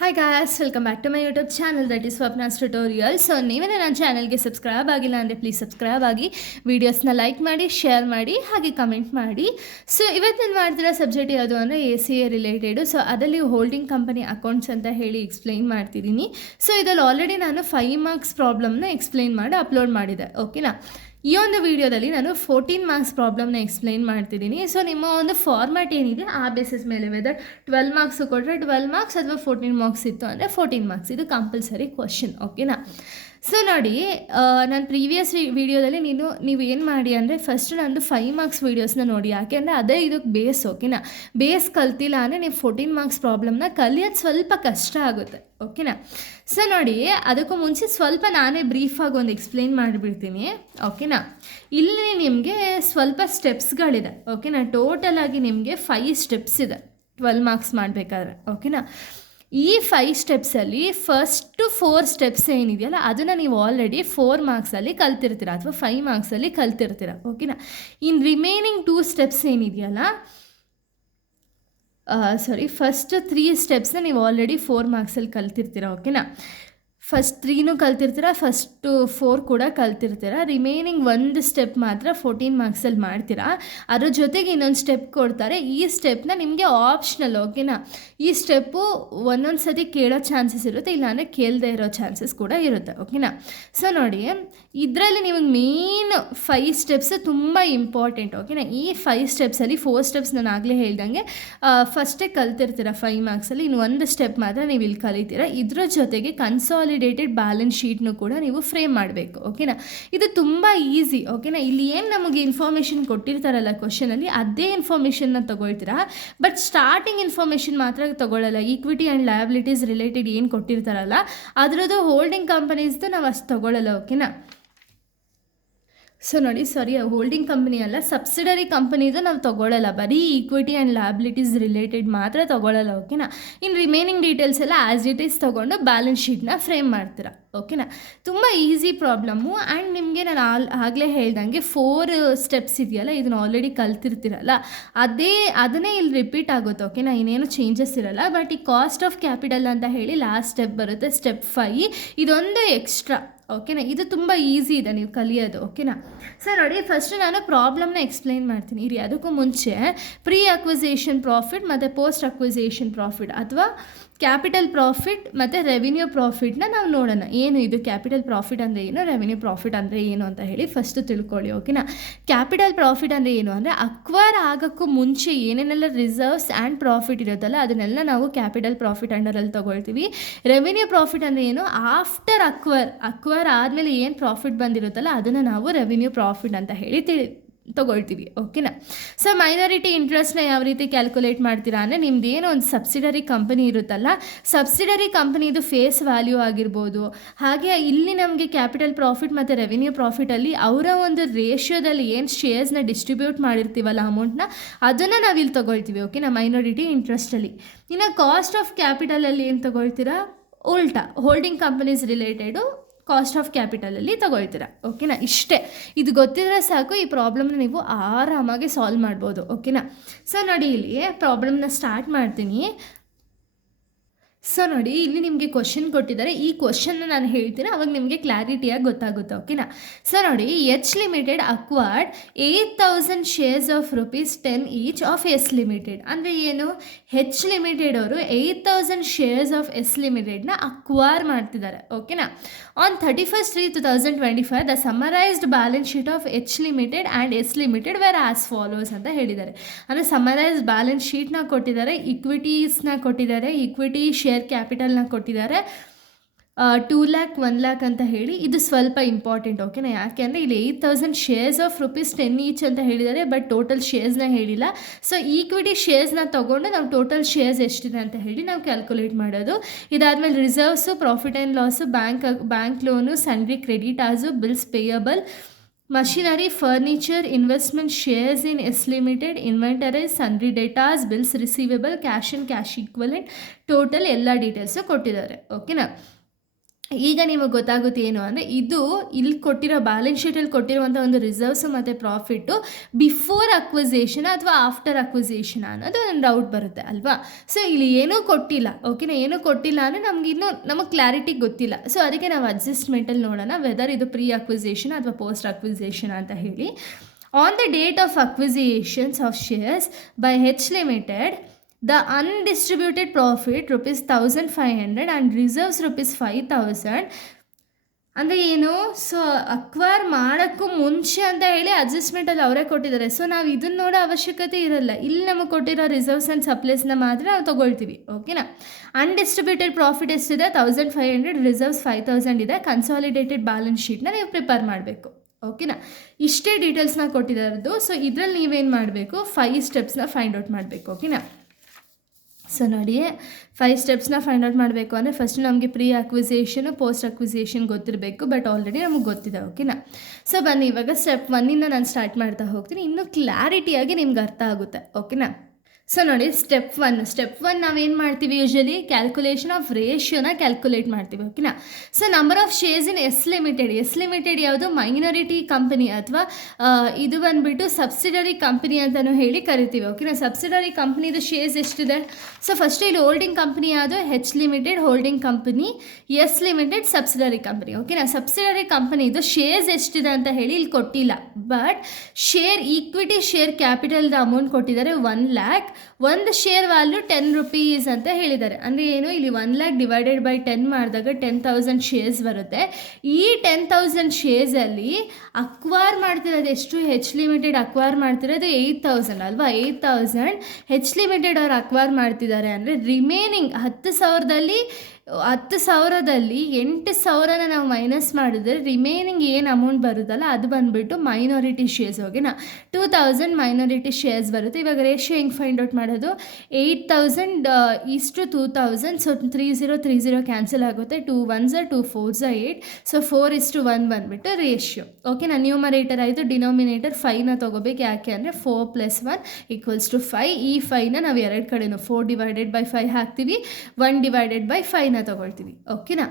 Hi guys, welcome back to my YouTube channel that is Swapna's tutorial. So ನೀವೇನೇ ನನ್ನ ಚಾನಲ್ಗೆ subscribe ಆಗಿಲ್ಲ ಅಂದರೆ ಪ್ಲೀಸ್ ಸಬ್ಸ್ಕ್ರೈಬ್ ಆಗಿ, ವೀಡಿಯೋಸ್ನ ಲೈಕ್ ಮಾಡಿ, ಶೇರ್ ಮಾಡಿ, ಹಾಗೆ ಕಮೆಂಟ್ ಮಾಡಿ. ಸೊ ಇವತ್ತು ನಾನು ಮಾಡ್ತಿರೋ ಸಬ್ಜೆಕ್ಟ್ ಯಾವುದು ಅಂದರೆ ACA ರಿಲೇಟೆಡು. ಸೊ ಅದರಲ್ಲಿ ಹೋಲ್ಡಿಂಗ್ ಕಂಪನಿ ಅಕೌಂಟ್ಸ್ ಅಂತ ಹೇಳಿ ಎಕ್ಸ್ಪ್ಲೈನ್ ಮಾಡ್ತಿದ್ದೀನಿ. ಸೊ ಇದರಲ್ಲಿ ಆಲ್ರೆಡಿ ನಾನು 5 ಮಾರ್ಕ್ಸ್ ಪ್ರಾಬ್ಲಮ್ನ ಎಕ್ಸ್ಪ್ಲೈನ್ ಮಾಡಿ ಅಪ್ಲೋಡ್ ಮಾಡಿದೆ, ಓಕೆನಾ. ಈ ಒಂದು ವಿಡಿಯೋದಲ್ಲಿ ನಾನು 14 ಮಾರ್ಕ್ಸ್ ಪ್ರಾಬ್ಲಮ್ನ ಎಕ್ಸ್ಪ್ಲೈನ್ ಮಾಡ್ತಿದ್ದೀನಿ. ಸೊ ನಿಮ್ಮ ಒಂದು ಫಾರ್ಮ್ಯಾಟ್ ಏನಿದೆ ಆ ಬೇಸಿಸ್ ಮೇಲೆ, ವೆದರ್ 12 ಮಾರ್ಕ್ಸು ಕೊಟ್ಟರೆ 12 ಮಾರ್ಕ್ಸ್ ಅಥವಾ 14 ಮಾರ್ಕ್ಸ್ ಇತ್ತು ಅಂದರೆ 14 ಮಾರ್ಕ್ಸ್, ಇದು ಕಂಪಲ್ಸರಿ ಕ್ವಶನ್, ಓಕೆನಾ. ಸೊ ನೋಡಿ, ನಾನು ಪ್ರೀವಿಯಸ್ ವೀಡಿಯೋದಲ್ಲಿ ನೀವು ಏನು ಮಾಡಿ ಅಂದರೆ ಫಸ್ಟ್ ನಂದು 5 ಮಾರ್ಕ್ಸ್ ವೀಡಿಯೋಸ್ನ ನೋಡಿ, ಯಾಕೆಂದರೆ ಅದೇ ಇದಕ್ಕೆ ಬೇಸ್, ಓಕೆನಾ. ಬೇಸ್ ಕಲ್ತಿಲ್ಲ ಅಂದರೆ ನೀವು 14 ಮಾರ್ಕ್ಸ್ ಪ್ರಾಬ್ಲಮ್ನ ಕಲಿಯೋದು ಸ್ವಲ್ಪ ಕಷ್ಟ ಆಗುತ್ತೆ, ಓಕೆನಾ. ಸೊ ನೋಡಿ, ಅದಕ್ಕೂ ಮುಂಚೆ ಸ್ವಲ್ಪ ನಾನೇ ಬ್ರೀಫಾಗಿ ಒಂದು ಎಕ್ಸ್ಪ್ಲೈನ್ ಮಾಡಿಬಿಡ್ತೀನಿ, ಓಕೆನಾ. ಇಲ್ಲಿ ನಿಮಗೆ ಸ್ವಲ್ಪ ಸ್ಟೆಪ್ಸ್ಗಳಿದೆ, ಓಕೆನಾ. ಟೋಟಲಾಗಿ ನಿಮಗೆ 5 ಸ್ಟೆಪ್ಸ್ ಇದೆ 12 ಮಾರ್ಕ್ಸ್ ಮಾಡಬೇಕಾದ್ರೆ, ಓಕೆನಾ. ಈ 5 ಸ್ಟೆಪ್ಸಲ್ಲಿ ಫಸ್ಟು 4 ಸ್ಟೆಪ್ಸ್ ಏನಿದೆಯಲ್ಲ ಅದನ್ನು ನೀವು ಆಲ್ರೆಡಿ 4 ಮಾರ್ಕ್ಸಲ್ಲಿ ಕಲ್ತಿರ್ತೀರ ಅಥವಾ 5 ಮಾರ್ಕ್ಸಲ್ಲಿ ಕಲ್ತಿರ್ತೀರ, ಓಕೆನಾ. ಇನ್ನು ರಿಮೈನಿಂಗ್ 2 ಸ್ಟೆಪ್ಸ್ ಏನಿದೆಯಲ್ಲ, ಫಸ್ಟ್ 3 ಸ್ಟೆಪ್ಸ್ನ ನೀವು ಆಲ್ರೆಡಿ 4 ಮಾರ್ಕ್ಸಲ್ಲಿ ಕಲ್ತಿರ್ತೀರ, ಓಕೆನಾ. ಫಸ್ಟ್ 3ನೂ ಕಲ್ತಿರ್ತೀರ, ಫಸ್ಟು 4 ಕೂಡ ಕಲ್ತಿರ್ತೀರ. ರಿಮೈನಿಂಗ್ ಒಂದು ಸ್ಟೆಪ್ ಮಾತ್ರ 14 ಮಾರ್ಕ್ಸಲ್ಲಿ ಮಾಡ್ತೀರಾ. ಅದ್ರ ಜೊತೆಗೆ ಇನ್ನೊಂದು ಸ್ಟೆಪ್ ಕೊಡ್ತಾರೆ. ಈ ಸ್ಟೆಪ್ನ ನಿಮಗೆ ಆಪ್ಷನಲ್, ಓಕೆನಾ. ಈ ಸ್ಟೆಪ್ಪು ಒಂದೊಂದು ಸತಿ ಕೇಳೋ ಚಾನ್ಸಸ್ ಇರುತ್ತೆ, ಇಲ್ಲಾಂದರೆ ಕೇಳದೇ ಇರೋ ಚಾನ್ಸಸ್ ಕೂಡ ಇರುತ್ತೆ, ಓಕೆನಾ. ಸೊ ನೋಡಿ, ಇದರಲ್ಲಿ ನಿಮಗೆ ಮೇನ್ 5 ಸ್ಟೆಪ್ಸ್ ತುಂಬ ಇಂಪಾರ್ಟೆಂಟ್, ಓಕೆನಾ. ಈ 5 ಸ್ಟೆಪ್ಸಲ್ಲಿ 4 ಸ್ಟೆಪ್ಸ್ ನಾನು ಆಗಲೇ ಹೇಳ್ದಂಗೆ ಫಸ್ಟೇ ಕಲ್ತಿರ್ತೀರ 5 ಮಾರ್ಕ್ಸಲ್ಲಿ, ಇನ್ನು ಒಂದು ಸ್ಟೆಪ್ ಮಾತ್ರ ನೀವು ಇಲ್ಲಿ ಕಲಿತೀರ. ಇದ್ರ ಜೊತೆಗೆ ಕನ್ಸಾಲಿಡೇಟೆಡ್ ಬ್ಯಾಲೆನ್ಸ್ ಶೀಟ್ನು ಕೂಡ ನೀವು ಫ್ರೇಮ್ ಮಾಡಬೇಕು, ಓಕೆನಾ. ಇದು ತುಂಬ ಈಸಿ, ಓಕೆನಾ. ಇಲ್ಲಿ ಏನು ನಮಗೆ ಇನ್ಫಾರ್ಮೇಷನ್ ಕೊಟ್ಟಿರ್ತಾರಲ್ಲ ಕ್ವಶನಲ್ಲಿ, ಅದೇ ಇನ್ಫಾರ್ಮೇಷನ್ನ ತೊಗೊಳ್ತೀರಾ. ಬಟ್ ಸ್ಟಾರ್ಟಿಂಗ್ ಇನ್ಫಾರ್ಮೇಷನ್ ಮಾತ್ರ ತೊಗೊಳ್ಳಲ್ಲ. ಈಕ್ವಿಟಿ ಆ್ಯಂಡ್ ಲಯಬಿಲಿಟೀಸ್ ರಿಲೇಟೆಡ್ ಏನು ಕೊಟ್ಟಿರ್ತಾರಲ್ಲ ಅದರದ್ದು ಹೋಲ್ಡಿಂಗ್ ಕಂಪನೀಸ್ದು ನಾವು ಅಷ್ಟು ತೊಗೊಳ್ಳಲ್ಲ, ಓಕೆನಾ. ಸೊ ನೋಡಿ, ಹೋಲ್ಡಿಂಗ್ ಕಂಪನಿ ಅಲ್ಲ, ಸಬ್ಸಿಡರಿ ಕಂಪನಿದು ನಾವು ತೊಗೊಳ್ಳಲ್ಲ. ಬರೀ ಈಕ್ವಿಟಿ ಆ್ಯಂಡ್ ಲಯಬಿಲಿಟೀಸ್ ರಿಲೇಟೆಡ್ ಮಾತ್ರ ತೊಗೊಳ್ಳಲ್ಲ, ಓಕೆನಾ. ಇನ್ನು ರಿಮೈನಿಂಗ್ ಡೀಟೇಲ್ಸ್ ಎಲ್ಲ ಆ್ಯಸ್ ಇಟ್ ಈಸ್ ತೊಗೊಂಡು ಬ್ಯಾಲೆನ್ಸ್ ಶೀಟ್ನ ಫ್ರೇಮ್ ಮಾಡ್ತೀರಾ, ಓಕೆನಾ. ತುಂಬ ಈಸಿ ಪ್ರಾಬ್ಲಮ್ಮು. ಆ್ಯಂಡ್ ನಿಮಗೆ ನಾನು ಆಗಲೇ ಹೇಳ್ದಂಗೆ 4 ಸ್ಟೆಪ್ಸ್ ಇದೆಯಲ್ಲ, ಇದನ್ನು ಆಲ್ರೆಡಿ ಕಲ್ತಿರ್ತೀರಲ್ಲ, ಅದನ್ನೇ ಇಲ್ಲಿ ರಿಪೀಟ್ ಆಗುತ್ತೆ, ಓಕೆನಾ. ಇನ್ನೇನು ಚೇಂಜಸ್ ಇರಲ್ಲ. ಬಟ್ ಈ ಕಾಸ್ಟ್ ಆಫ್ ಕ್ಯಾಪಿಟಲ್ ಅಂತ ಹೇಳಿ ಲಾಸ್ಟ್ ಸ್ಟೆಪ್ ಬರುತ್ತೆ, ಸ್ಟೆಪ್ 5. ಇದೊಂದು ಎಕ್ಸ್ಟ್ರಾ, ಓಕೆನಾ. ಇದು ತುಂಬ ಈಸಿ ಇದೆ ನೀವು ಕಲಿಯೋದು, ಓಕೆನಾ. ಸೊ ನೋಡಿ, ಫಸ್ಟ್ ನಾನು ಪ್ರಾಬ್ಲಮ್ನ ಎಕ್ಸ್ಪ್ಲೈನ್ ಮಾಡ್ತೀನಿ ಇರಿ. ಅದಕ್ಕೂ ಮುಂಚೆ ಪ್ರೀ ಅಕ್ವಿಸೇಷನ್ ಪ್ರಾಫಿಟ್ ಮತ್ತು ಪೋಸ್ಟ್ ಅಕ್ವಿಸೇಷನ್ ಪ್ರಾಫಿಟ್ ಅಥವಾ ಕ್ಯಾಪಿಟಲ್ ಪ್ರಾಫಿಟ್ ಮತ್ತು ರೆವಿನ್ಯೂ ಪ್ರಾಫಿಟ್ನ ನಾವು ನೋಡೋಣ. ಏನು ಇದು ಕ್ಯಾಪಿಟಲ್ ಪ್ರಾಫಿಟ್ ಅಂದರೆ ಏನು, ರೆವಿನ್ಯೂ ಪ್ರಾಫಿಟ್ ಅಂದರೆ ಏನು ಅಂತ ಹೇಳಿ ಫಸ್ಟು ತಿಳ್ಕೊಳ್ಳಿ, ಓಕೆನಾ. ಕ್ಯಾಪಿಟಲ್ ಪ್ರಾಫಿಟ್ ಅಂದರೆ ಏನು ಅಂದರೆ ಅಕ್ವೈರ್ ಆಗೋಕ್ಕೂ ಮುಂಚೆ ಏನೇನೆಲ್ಲ ರಿಸರ್ವ್ಸ್ ಆ್ಯಂಡ್ ಪ್ರಾಫಿಟ್ ಇರುತ್ತಲ್ಲ ಅದನ್ನೆಲ್ಲ ನಾವು ಕ್ಯಾಪಿಟಲ್ ಪ್ರಾಫಿಟ್ ಅಂಡರಲ್ಲಿ ತೊಗೊಳ್ತೀವಿ. ರೆವಿನ್ಯೂ ಪ್ರಾಫಿಟ್ ಅಂದರೆ ಏನು, ಆಫ್ಟರ್ ಅಕ್ವೈರ್ ಆದಮೇಲೆ ಏನು ಪ್ರಾಫಿಟ್ ಬಂದಿರುತ್ತಲ್ಲ ಅದನ್ನು ನಾವು ರೆವಿನ್ಯೂ ಪ್ರಾಫಿಟ್ ಅಂತ ಹೇಳಿ ತೊಗೊಳ್ತೀವಿ, ಓಕೆನಾ. ಸೊ ಮೈನಾರಿಟಿ ಇಂಟ್ರೆಸ್ಟ್ನ ಯಾವ ರೀತಿ ಕ್ಯಾಲ್ಕುಲೇಟ್ ಮಾಡ್ತೀರಾ ಅಂದರೆ, ನಿಮ್ದು ಏನೋ ಒಂದು ಸಬ್ಸಿಡರಿ ಕಂಪನಿ ಇರುತ್ತಲ್ಲ, ಸಬ್ಸಿಡರಿ ಕಂಪನಿದು ಫೇಸ್ ವ್ಯಾಲ್ಯೂ ಆಗಿರ್ಬೋದು. ಹಾಗೆ ಇಲ್ಲಿ ನಮಗೆ ಕ್ಯಾಪಿಟಲ್ ಪ್ರಾಫಿಟ್ ಮತ್ತು ರೆವಿನ್ಯೂ ಪ್ರಾಫಿಟಲ್ಲಿ ಅವರ ಒಂದು ರೇಷಿಯೋದಲ್ಲಿ ಏನು ಶೇರ್ಸ್ನ ಡಿಸ್ಟ್ರಿಬ್ಯೂಟ್ ಮಾಡಿರ್ತೀವಲ್ಲ ಅಮೌಂಟ್ನ, ಅದನ್ನು ನಾವಿಲ್ಲಿ ತೊಗೊಳ್ತೀವಿ, ಓಕೆನಾ, ಮೈನಾರಿಟಿ ಇಂಟ್ರೆಸ್ಟಲ್ಲಿ. ಇನ್ನು ಕಾಸ್ಟ್ ಆಫ್ ಕ್ಯಾಪಿಟಲಲ್ಲಿ ಏನು ತೊಗೊಳ್ತೀರಾ, ಉಲ್ಟಾ holding companies related cost of ಕ್ಯಾಪಿಟಲಲ್ಲಿ ತೊಗೊಳ್ತೀರ, ಓಕೆನಾ. ಇಷ್ಟೇ, ಇದು ಗೊತ್ತಿದ್ರೆ ಸಾಕು, ಈ ಪ್ರಾಬ್ಲಮ್ನ ನೀವು ಆರಾಮಾಗಿ ಸಾಲ್ವ್ ಮಾಡ್ಬೋದು, ಓಕೆನಾ. ಸೊ ನೋಡಿ, ಇಲ್ಲಿ ಪ್ರಾಬ್ಲಮ್ನ ಸ್ಟಾರ್ಟ್ ಮಾಡ್ತೀನಿ. ಸೊ ನೋಡಿ, ಇಲ್ಲಿ ನಿಮಗೆ ಕ್ವಶನ್ ಕೊಟ್ಟಿದ್ದಾರೆ. ಈ ಕ್ವಶನ್ನ ನಾನು ಹೇಳ್ತೀನಿ, ಅವಾಗ ನಿಮಗೆ ಕ್ಲಾರಿಟಿಯಾಗಿ ಗೊತ್ತಾಗುತ್ತೆ, ಓಕೆನಾ. ಸೊ ನೋಡಿ, H limited acquired 8,000 shares of ₹10 each of S limited. ಅಂದರೆ ಏನು, ಹೆಚ್ ಲಿಮಿಟೆಡ್ ಅವರು 8,000 ಶೇರ್ಸ್ ಆಫ್ ಎಸ್ ಲಿಮಿಟೆಡ್ನ ಅಕ್ವೈರ್ ಮಾಡ್ತಿದ್ದಾರೆ, ಓಕೆನಾ. On 31/3/2025 the summarised balance sheet of H limited and S limited were as follows ಅಂತ ಹೇಳಿದ್ದಾರೆ. ಅಂದರೆ ಸಮರೈಸ್ಡ್ ಬ್ಯಾಲೆನ್ಸ್ ಶೀಟ್ನ ಕೊಟ್ಟಿದ್ದಾರೆ, ಇಕ್ವಿಟೀಸ್ನ ಕೊಟ್ಟಿದ್ದಾರೆ, ಇಕ್ವಿಟಿ ಶೇರ್ ಕ್ಯಾಪಿಟಲ್ನ ಕೊಟ್ಟಿದ್ದಾರೆ, 2 lakh 1 lakh ಅಂತ ಹೇಳಿ. ಇದು ಸ್ವಲ್ಪ ಇಂಪಾರ್ಟೆಂಟ್, ಓಕೆನಾ. ಯಾಕೆ ಅಂದರೆ ಇಲ್ಲಿ 8,000 ಶೇರ್ಸ್ ಆಫ್ ₹10 ಈಚ್ ಅಂತ ಹೇಳಿದ್ದಾರೆ, ಬಟ್ ಟೋಟಲ್ ಶೇರ್ಸ್ನ ಹೇಳಿಲ್ಲ. ಸೊ ಈಕ್ವಿಟಿ ಶೇರ್ಸ್ನ ತೊಗೊಂಡು ನಾವು ಟೋಟಲ್ ಶೇರ್ಸ್ ಎಷ್ಟಿದೆ ಅಂತ ಹೇಳಿ ನಾವು ಕ್ಯಾಲ್ಕುಲೇಟ್ ಮಾಡೋದು. ಇದಾದಮೇಲೆ reserves, profit and loss, bank loan, sundry creditors, bills payable, machinery, furniture, investment, shares in S limited, inventories, sundry debtors, bills receivable, cash and cash equivalent, total ಎಲ್ಲ details ಕೊಟ್ಟಿದ್ದಾರೆ, ಓಕೆನಾ. ಈಗ ನಿಮಗೆ ಗೊತ್ತಾಗುತ್ತೆ ಏನು ಅಂದರೆ, ಇದು ಇಲ್ಲಿ ಕೊಟ್ಟಿರೋ ಬ್ಯಾಲೆನ್ಸ್ ಶೀಟಲ್ಲಿ ಕೊಟ್ಟಿರುವಂಥ ಒಂದು ರಿಸರ್ವ್ಸು ಮತ್ತು ಪ್ರಾಫಿಟ್ಟು ಬಿಫೋರ್ ಅಕ್ವಿಸೇಷನ್ ಅಥವಾ ಆಫ್ಟರ್ ಅಕ್ವಿಸೇಷನ್ ಅನ್ನೋದು ಒಂದು ಡೌಟ್ ಬರುತ್ತೆ ಅಲ್ವಾ. ಸೊ ಇಲ್ಲಿ ಏನೂ ಕೊಟ್ಟಿಲ್ಲ, ಓಕೆನಾ, ಏನೂ ಕೊಟ್ಟಿಲ್ಲ ಅಂದರೆ ನಮಗೆ ಕ್ಲಾರಿಟಿ ಗೊತ್ತಿಲ್ಲ. ಸೊ ಅದಕ್ಕೆ ನಾವು ಅಡ್ಜಸ್ಟ್ಮೆಂಟಲ್ಲಿ ನೋಡೋಣ ವೆದರ್ ಇದು ಪ್ರೀ ಅಕ್ವಿಸೇಷನ್ ಅಥವಾ ಪೋಸ್ಟ್ ಅಕ್ವಿಸೇಷನ್ ಅಂತ ಹೇಳಿ. On the date of acquisitions of shares by H Limited, the undistributed profit rupees 1500 and reserves rupees 5000 ಅಂದರೆ ಏನು, ಸೊ ಅಕ್ವೈರ್ ಮಾಡೋಕ್ಕೂ ಮುಂಚೆ ಅಂತ ಹೇಳಿ ಅಡ್ಜಸ್ಟ್ಮೆಂಟಲ್ಲಿ ಅವರೇ ಕೊಟ್ಟಿದ್ದಾರೆ. ಸೊ ನಾವು ಇದನ್ನು ನೋಡೋ ಅವಶ್ಯಕತೆ ಇರಲ್ಲ, ಇಲ್ಲಿ ನಮಗೆ ಕೊಟ್ಟಿರೋ ರಿಸರ್ವ್ಸ್ ಆ್ಯಂಡ್ ಸಪ್ಲೈಸ್ನ ಮಾತ್ರ ನಾವು ತೊಗೊಳ್ತೀವಿ, ಓಕೆನಾ. ಅನ್ಡಿಸ್ಟ್ರಿಬ್ಯೂಟೆಡ್ ಪ್ರಾಫಿಟ್ ಎಷ್ಟಿದೆ 1500, ರಿಸರ್ವ್ಸ್ 5000 ಇದೆ. ಕನ್ಸಾಲಿಡೇಟೆಡ್ ಬ್ಯಾಲೆನ್ಸ್ ಶೀಟ್ನ ನೀವು ಪ್ರಿಪೇರ್ ಮಾಡಬೇಕು, ಓಕೆನಾ. ಇಷ್ಟೇ ಡೀಟೇಲ್ಸ್ನ ಕೊಟ್ಟಿರೋದು. ಸೊ ಇದರಲ್ಲಿ ನೀವೇನು ಮಾಡಬೇಕು, 5 ಸ್ಟೆಪ್ಸ್ನ ಫೈಂಡ್ ಔಟ್ ಮಾಡಬೇಕು, ಓಕೆನಾ. ಸೊ ನೋಡಿ, 5 ಸ್ಟೆಪ್ಸ್ನ ಫೈಂಡ್ ಔಟ್ ಮಾಡಬೇಕು ಅಂದರೆ ಫಸ್ಟ್ ನಮಗೆ ಪ್ರೀ ಅಕ್ವಿಸೇಷನು ಪೋಸ್ಟ್ ಅಕ್ವಿಸೇಷನ್ ಗೊತ್ತಿರಬೇಕು, ಬಟ್ ಆಲ್ರೆಡಿ ನಮಗೆ ಗೊತ್ತಿದೆ, ಓಕೆನಾ. ಸೊ ಬನ್ನಿ ಇವಾಗ ಸ್ಟೆಪ್ 1ಇಂದ ನಾನು ಸ್ಟಾರ್ಟ್ ಮಾಡ್ತಾ ಹೋಗ್ತೀನಿ, ಇನ್ನೂ ಕ್ಲಾರಿಟಿಯಾಗಿ ನಿಮ್ಗೆ ಅರ್ಥ ಆಗುತ್ತೆ, ಓಕೆನಾ. ಸೊ ನೋಡಿ, ಸ್ಟೆಪ್ ಒನ್ ನಾವೇನು ಮಾಡ್ತೀವಿ, ಯೂಶಲಿ ಕ್ಯಾಲ್ಕುಲೇಷನ್ ಆಫ್ ರೇಷಿಯೋನ ಕ್ಯಾಲ್ಕುಲೇಟ್ ಮಾಡ್ತೀವಿ, ಓಕೆನಾ. So number of shares in S limited ಯಾವುದು, ಮೈನಾರಿಟಿ ಕಂಪನಿ ಅಥವಾ ಇದು ಬಂದುಬಿಟ್ಟು ಸಬ್ಸಿಡರಿ ಕಂಪನಿ ಅಂತಲೂ ಹೇಳಿ ಕರಿತೀವಿ, ಓಕೆನಾ. ಸಬ್ಸಿಡರಿ ಕಂಪ್ನಿದು ಶೇರ್ಸ್ ಎಷ್ಟಿದೆ, ಸೊ ಫಸ್ಟ್ ಇಲ್ಲಿ ಹೋಲ್ಡಿಂಗ್ ಕಂಪ್ನಿ ಯಾವುದು, H Limited holding company, S Limited subsidiary company, ಓಕೆನಾ. ಸಬ್ಸಿಡರಿ ಕಂಪನಿದು ಶೇರ್ಸ್ ಎಷ್ಟಿದೆ ಅಂತ ಹೇಳಿ ಇಲ್ಲಿ ಕೊಟ್ಟಿಲ್ಲ, ಬಟ್ ಈಕ್ವಿಟಿ ಶೇರ್ ಕ್ಯಾಪಿಟಲ್ದ ಅಮೌಂಟ್ ಕೊಟ್ಟಿದ್ದಾರೆ 1 lakh. ಒಂದು ಶೇರ್ ವ್ಯಾಲ್ಯೂ 10 rupees ಅಂತ ಹೇಳಿದ್ದಾರೆ. ಅಂದರೆ ಏನು, ಇಲ್ಲಿ 1 lakh ಡಿವೈಡೆಡ್ ಬೈ 10 ಮಾಡಿದಾಗ 10,000 ಶೇರ್ಸ್ ಬರುತ್ತೆ. ಈ 10,000 ಶೇರ್ಸಲ್ಲಿ ಅಕ್ವೈರ್ ಮಾಡ್ತಿರೋದು ಎಷ್ಟು, H Limited ಅಕ್ವೈರ್ ಮಾಡ್ತಿರೋದು 8,000 ಅಲ್ವಾ. 8,000 H Limited ಅವ್ರು ಅಕ್ವೈರ್ ಮಾಡ್ತಿದ್ದಾರೆ ಅಂದರೆ ರಿಮೇನಿಂಗ್ 10,000ದಲ್ಲಿ 8,000ನ ನಾವು ಮೈನಸ್ ಮಾಡಿದ್ರೆ ರಿಮೇನಿಂಗ್ ಏನು ಅಮೌಂಟ್ ಬರುತ್ತಲ್ಲ ಅದು ಬಂದುಬಿಟ್ಟು ಮೈನಾರಿಟಿ ಶೇರ್ಸ್, ಓಕೆನಾ. 2,000 ಮೈನಾರಿಟಿ ಶೇರ್ಸ್ ಬರುತ್ತೆ. ಇವಾಗ ರೇಷಿಯೋ ಹೆಂಗೆ ಫೈಂಡ್ ಔಟ್ ಮಾಡೋದು, 8,000 ಈಸ್ಟು 2,000. ಸೊ 30 ಕ್ಯಾನ್ಸಲ್ ಆಗುತ್ತೆ, 2 1s 2 4s 8. ಸೊ 4:1 ಬಂದುಬಿಟ್ಟು ರೇಷಿಯೋ, ಓಕೆನಾ. ನ್ಯೂಮರೇಟರ್ ಆಯಿತು, ಡಿನೋಮಿನೇಟರ್ 5ನ ತೊಗೋಬೇಕು. ಯಾಕೆ ಅಂದರೆ 4 + 1 = 5. ಈ 5ನ ನಾವು ಎರಡು ಕಡೆನೂ 4 ಡಿವೈಡೆಡ್ ಬೈ 5 ಹಾಕ್ತೀವಿ, 1 ಡಿವೈಡೆಡ್ ಬೈ 5ನ ತಗೊಳ್ತೀವಿ, ಓಕೆನಾ.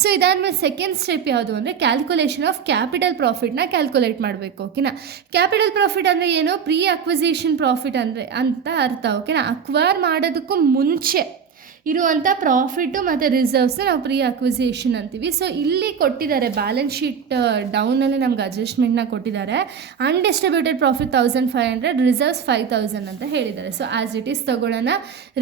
ಸೊ ಇದಾದ್ಮೇಲೆ ಸೆಕೆಂಡ್ ಸ್ಟೆಪ್ ಯಾವುದು ಅಂದರೆ ಕ್ಯಾಲ್ಕುಲೇಷನ್ ಆಫ್ ಕ್ಯಾಪಿಟಲ್ ಪ್ರಾಫಿಟ್ನ ಕ್ಯಾಲ್ಕುಲೇಟ್ ಮಾಡಬೇಕು, ಓಕೆನಾ. ಕ್ಯಾಪಿಟಲ್ ಪ್ರಾಫಿಟ್ ಅಂದರೆ ಏನು, ಪ್ರೀ ಅಕ್ವಿಸಿಷನ್ ಪ್ರಾಫಿಟ್ ಅಂದರೆ ಅಂತ ಅರ್ಥ, ಓಕೆನಾ. ಅಕ್ವೈರ್ ಮಾಡೋದಕ್ಕೂ ಮುಂಚೆ ಇರುವಂಥ ಪ್ರಾಫಿಟ್ಟು ಮತ್ತು ರಿಸರ್ವ್ಸ್ನ ನಾವು ಪ್ರೀ ಅಕ್ವಿಸಿಷನ್ ಅಂತೀವಿ. ಸೊ ಇಲ್ಲಿ ಕೊಟ್ಟಿದ್ದಾರೆ ಬ್ಯಾಲೆನ್ಸ್ ಶೀಟ್ ಡೌನಲ್ಲಿ ನಮ್ಗೆ ಅಡ್ಜಸ್ಟ್ಮೆಂಟ್ನ ಕೊಟ್ಟಿದ್ದಾರೆ. ಅನ್ಡಿಸ್ಟ್ರಿಬ್ಯೂಟೆಡ್ ಪ್ರಾಫಿಟ್ 1500, ರಿಸರ್ವ್ಸ್ 5000 ಅಂತ ಹೇಳಿದ್ದಾರೆ. ಸೊ ಆ್ಯಸ್ ಇಟ್ ಈಸ್ ತಗೊಳ್ಳೋಣ.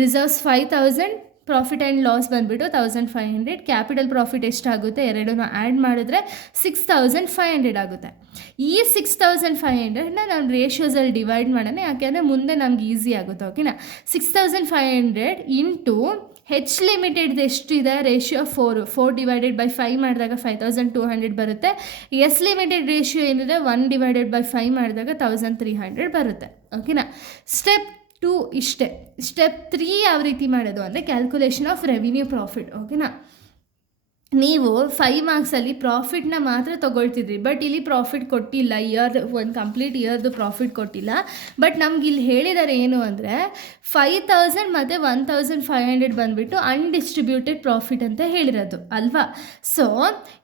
ರಿಸರ್ವ್ಸ್ 5000, ಪ್ರಾಫಿಟ್ ಆ್ಯಂಡ್ ಲಾಸ್ ಬಂದುಬಿಟ್ಟು 1500. ಕ್ಯಾಪಿಟಲ್ ಪ್ರಾಫಿಟ್ ಎಷ್ಟಾಗುತ್ತೆ, ಎರಡನ್ನೂ ಆ್ಯಡ್ ಮಾಡಿದ್ರೆ 6500 ಆಗುತ್ತೆ. ಈ 6500ನ ನಾನು ರೇಷಿಯೋಸಲ್ಲಿ ಡಿವೈಡ್ ಮಾಡೋಣ, ಯಾಕೆಂದರೆ ಮುಂದೆ ನಮ್ಗೆ ಈಸಿ ಆಗುತ್ತೆ, ಓಕೆನಾ. 6500 ಇಂಟು H Limited ಎಷ್ಟಿದೆ, ರೇಷಿಯೋ 4 ಡಿವೈಡೆಡ್ ಬೈ 5 ಮಾಡಿದಾಗ 5200 ಬರುತ್ತೆ. S Limited ರೇಷಿಯೋ ಏನಿದೆ 1 ಡಿವೈಡೆಡ್ ಬೈ 5 ಮಾಡಿದಾಗ 1300 ಬರುತ್ತೆ, ಓಕೆನಾ. ಸ್ಟೆಪ್ 2 ಇಷ್ಟೇ. ಸ್ಟೆಪ್ 3 ಯಾವ ರೀತಿ ಮಾಡೋದು ಅಂದರೆ ಕ್ಯಾಲ್ಕುಲೇಷನ್ ಆಫ್ ರೆವಿನ್ಯೂ ಪ್ರಾಫಿಟ್, ಓಕೆನಾ. ನೀವು 5 ಮಾರ್ಕ್ಸಲ್ಲಿ ಪ್ರಾಫಿಟ್ನ ಮಾತ್ರ ತೊಗೊಳ್ತಿದ್ರಿ, ಬಟ್ ಇಲ್ಲಿ ಪ್ರಾಫಿಟ್ ಕೊಟ್ಟಿಲ್ಲ, ಒಂದು ಕಂಪ್ಲೀಟ್ ಇಯರ್ದು ಪ್ರಾಫಿಟ್ ಕೊಟ್ಟಿಲ್ಲ. ಬಟ್ ನಮ್ಗೆ ಇಲ್ಲಿ ಹೇಳಿದ್ದಾರೆ ಏನು ಅಂದರೆ 5,000 ಮತ್ತು 1,500 ಬಂದುಬಿಟ್ಟು ಅನ್ಡಿಸ್ಟ್ರಿಬ್ಯೂಟೆಡ್ ಪ್ರಾಫಿಟ್ ಅಂತ ಹೇಳಿರೋದು ಅಲ್ವಾ. ಸೊ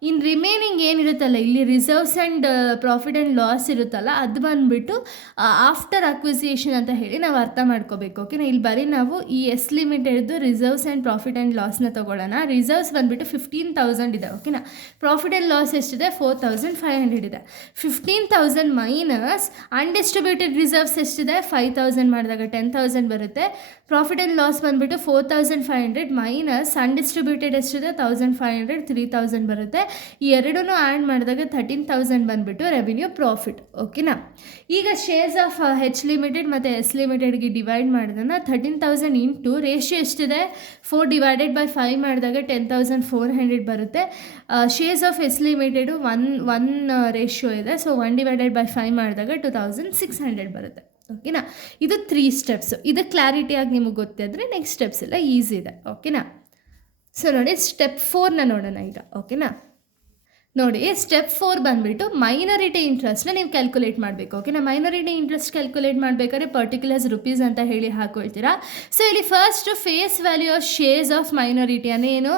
ಇನ್ನು ರಿಮೇನಿಂಗ್ ಏನಿರುತ್ತಲ್ಲ, ಇಲ್ಲಿ reserves and profit and loss ಇರುತ್ತಲ್ಲ, ಅದು ಬಂದುಬಿಟ್ಟು ಆಫ್ಟರ್ ಅಕ್ವಿಸಿಯೇಷನ್ ಅಂತ ಹೇಳಿ ನಾವು ಅರ್ಥ ಮಾಡ್ಕೋಬೇಕು, ಓಕೆನಾ. ಇಲ್ಲಿ ಬರೀ ನಾವು ಈ S Limitedದು ರಿಸರ್ವ್ಸ್ ಆ್ಯಂಡ್ ಪ್ರಾಫಿಟ್ ಆ್ಯಂಡ್ ಲಾಸ್ನ ತೊಗೊಳ್ಳೋಣ. ರಿಸರ್ವ್ಸ್ ಬಂದುಬಿಟ್ಟು 15,000 ಇದೆ, ಓಕೆನಾ. ಪ್ರಾಫಿಟ್ ಆ್ಯಂಡ್ ಲಾಸ್ ಎಷ್ಟಿದೆ, 4,500 ಇದೆ. 15,000 ಮೈನಸ್ ಅನ್ಡಿಸ್ಟ್ರಿಬ್ಯೂಟೆಡ್ ರಿಸರ್ವ್ಸ್ ಎಷ್ಟಿದೆ, 5,000 ಮಾಡಿದಾಗ 10,000 ಬರುತ್ತೆ. ಪ್ರಾಫಿಟ್ ಆ್ಯಂಡ್ ಲಾಸ್ ಬಂದುಬಿಟ್ಟು 4,500 ಮೈನಸ್ ಅನ್ಡಿಸ್ಟ್ರಿಬ್ಯೂಟೆಡ್ ಎಷ್ಟಿದೆ 1,500, 3,000 ಬರುತ್ತೆ. ಈ ಎರಡನ್ನೂ ಆ್ಯಡ್ ಮಾಡಿದಾಗ 13,000 ಬಂದುಬಿಟ್ಟು ರೆವಿನ್ಯೂ ಪ್ರಾಫಿಟ್, ಓಕೆನಾ. ಈಗ ಶೇರ್ಸ್ ಆಫ್ H Limited ಮತ್ತು S Limitedಗೆ ಡಿವೈಡ್ ಮಾಡಿದಾಗ 13,000 ಇಂಟು ರೇಷಿಯೋ ಎಷ್ಟಿದೆ, 4 ಡಿವೈಡೆಡ್ ಬೈ 5 ಮಾಡಿದಾಗ 10,400 ಬರುತ್ತೆ. Shares of S Limited 1 ratio ಇದೆ. ಸೊ 1 ಡಿವೈಡೆಡ್ ಬೈ 5 ಮಾಡಿದಾಗ 2,600 ಬರುತ್ತೆ, ಓಕೆನಾ. ಇದು 3 ಸ್ಟೆಪ್ಸು. ಇದು ಕ್ಲಾರಿಟಿಯಾಗಿ ನಿಮಗೆ ಗೊತ್ತಾದರೆ ನೆಕ್ಸ್ಟ್ ಸ್ಟೆಪ್ಸ್ ಎಲ್ಲ ಈಸಿ ಇದೆ, ಓಕೆನಾ. ಸೊ ನೋಡಿ, ಸ್ಟೆಪ್ 4ನ ನೋಡೋಣ ಈಗ, ಓಕೆನಾ. ನೋಡಿ ಸ್ಟೆಪ್ 4 ಬಂದುಬಿಟ್ಟು ಮೈನಾರಿಟಿ ಇಂಟ್ರೆಸ್ಟ್ನ ನೀವು ಕ್ಯಾಲ್ಕುಲೇಟ್ ಮಾಡಬೇಕು. ಓಕೆನಾ, ಮೈನಾರಿಟಿ ಇಂಟ್ರೆಸ್ಟ್ ಕ್ಯಾಲ್ಕುಲೇಟ್ ಮಾಡಬೇಕಾದ್ರೆ ಪರ್ಟಿಕ್ಯುಲರ್ಸ್ ರುಪೀಸ್ ಅಂತ ಹೇಳಿ ಹಾಕೊಳ್ತೀರಾ. ಸೊ ಇಲ್ಲಿ first phase value of shares of minority ಅಂದರೆ ಏನು,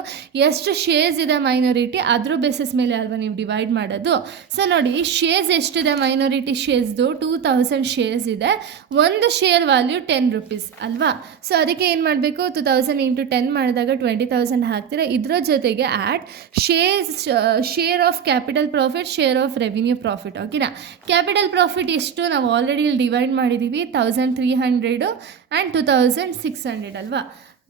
ಎಷ್ಟು ಶೇರ್ಸ್ ಇದೆ ಮೈನಾರಿಟಿ ಅದ್ರ ಬೇಸಿಸ್ ಮೇಲೆ ಅಲ್ವಾ ನೀವು ಡಿವೈಡ್ ಮಾಡೋದು. ಸೊ ನೋಡಿ ಶೇರ್ಸ್ ಎಷ್ಟಿದೆ ಮೈನಾರಿಟಿ ಶೇರ್ಸ್ದು 2000 ಶೇರ್ಸ್ ಇದೆ. ಒಂದು ಶೇರ್ ವ್ಯಾಲ್ಯೂ 10 rupees ಅಲ್ವಾ. ಸೊ ಅದಕ್ಕೆ ಏನು ಮಾಡಬೇಕು, 2000 × 10 ಮಾಡಿದಾಗ 20,000 ಹಾಕ್ತೀರಾ. ಇದರ ಜೊತೆಗೆ add share of capital profit, share of revenue profit. ಓಕೆನಾ, ಕ್ಯಾಪಿಟಲ್ ಪ್ರಾಫಿಟ್ ಎಷ್ಟು ನಾವು ಆಲ್ರೆಡಿ ಇಲ್ಲಿ ಡಿವೈಡ್ ಮಾಡಿದ್ದೀವಿ, 1300 ಆ್ಯಂಡ್ 2600 ಅಲ್ವಾ.